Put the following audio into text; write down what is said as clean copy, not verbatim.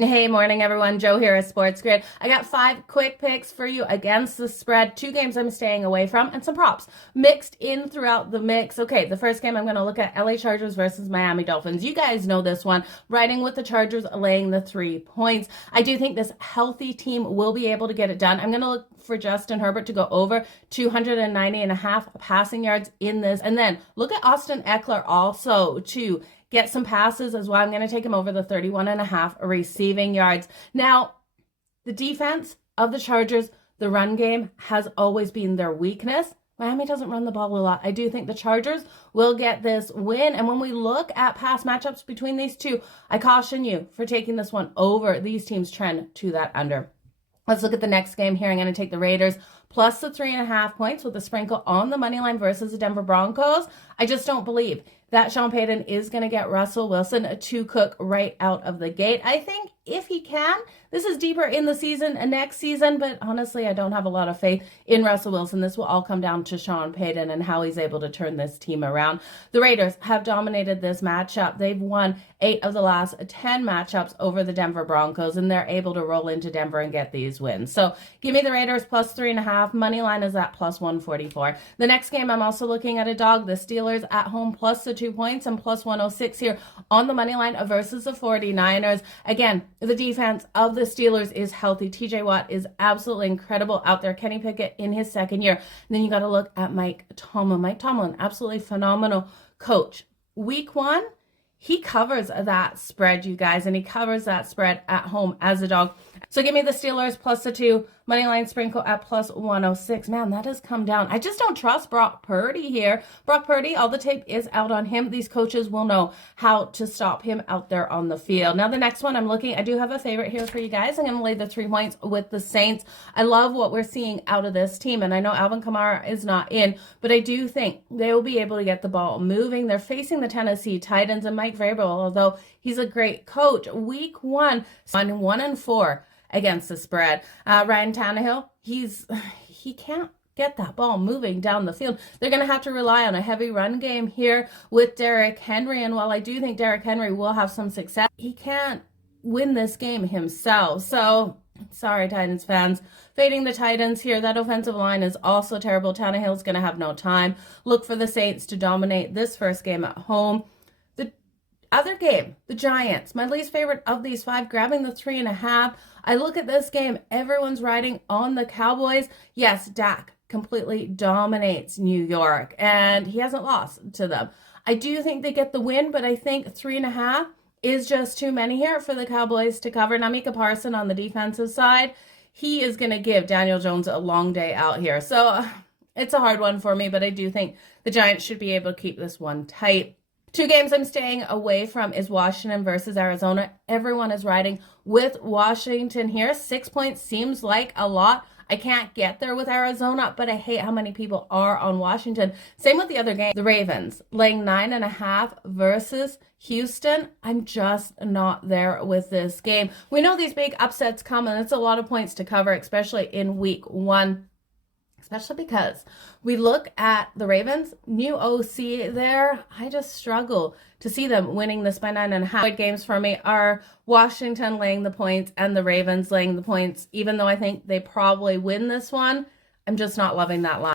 Hey, morning everyone. Joe here at Sportsgrid. I got 5 quick picks for you against the spread. 2 games I'm staying away from and some props mixed in throughout the mix. Okay, the first game I'm going to look at LA Chargers versus Miami Dolphins. You guys know this one. Riding with the Chargers, laying the 3 points. I do think this healthy team will be able to get it done. I'm going to look for Justin Herbert to go over 290.5 passing yards in this. And then look at Austin Eckler also to get some passes as well. I'm going to take him over the 31.5 receiving yards. Now, the defense of the Chargers, the run game has always been their weakness. Miami doesn't run the ball a lot. I do think the Chargers will get this win. And when we look at past matchups between these two, I caution you for taking this one over. These teams trend to that under. Let's look at the next game here. I'm going to take the Raiders plus the 3.5 points with a sprinkle on the money line versus the Denver Broncos. I just don't believe that Sean Payton is going to get Russell Wilson to cook right out of the gate. I think if he can, this is deeper in the season and next season, but honestly, I don't have a lot of faith in Russell Wilson. This will all come down to Sean Payton and how he's able to turn this team around. The Raiders have dominated this matchup. They've won 8 of the last 10 matchups over the Denver Broncos, and they're able to roll into Denver and get these wins. So give me the Raiders plus 3.5. Money line is at plus 144. The next game, I'm also looking at a dog. The Steelers at home plus the 2 points and plus 106 here on the money line versus the 49ers. Again, the defense of the Steelers is healthy. TJ Watt is absolutely incredible out there. Kenny Pickett in his second year. And then you got to look at Mike Tomlin. Mike Tomlin, absolutely phenomenal coach. Week 1, he covers that spread, you guys, and he covers that spread at home as a dog. So give me the Steelers plus the 2, money line sprinkle at plus 106. Man, that has come down. I just don't trust Brock Purdy here. Brock Purdy, all the tape is out on him. These coaches will know how to stop him out there on the field. Now, the next one I'm looking, I do have a favorite here for you guys. I'm going to lay the 3 points with the Saints. I love what we're seeing out of this team, and I know Alvin Kamara is not in, but I do think they will be able to get the ball moving. They're facing the Tennessee Titans, and Mike Vrabel, although he's a great coach, week 1, on 1-4 against the spread. Ryan Tannehill, he can't get that ball moving down the field. They're going to have to rely on a heavy run game here with Derrick Henry. And while I do think Derrick Henry will have some success, he can't win this game himself. So, sorry, Titans fans. Fading the Titans here. That offensive line is also terrible. Tannehill's going to have no time. Look for the Saints to dominate this first game at home. Other game, the Giants, my least favorite of these 5, grabbing the 3.5. I look at this game, everyone's riding on the Cowboys. Yes, Dak completely dominates New York, and he hasn't lost to them. I do think they get the win, but I think 3.5 is just too many here for the Cowboys to cover. Now, Micah Parsons on the defensive side, he is going to give Daniel Jones a long day out here. So it's a hard one for me, but I do think the Giants should be able to keep this one tight. 2 games I'm staying away from is Washington versus Arizona. Everyone is riding with Washington here. 6 points seems like a lot. I can't get there with Arizona, but I hate how many people are on Washington. Same with the other game. The Ravens laying 9.5 versus Houston. I'm just not there with this game. We know these big upsets come, and it's a lot of points to cover, especially in week 1. Especially because we look at the Ravens, new OC there. I just struggle to see them winning this by 9.5. Games for me are Washington laying the points and the Ravens laying the points. Even though I think they probably win this one, I'm just not loving that line.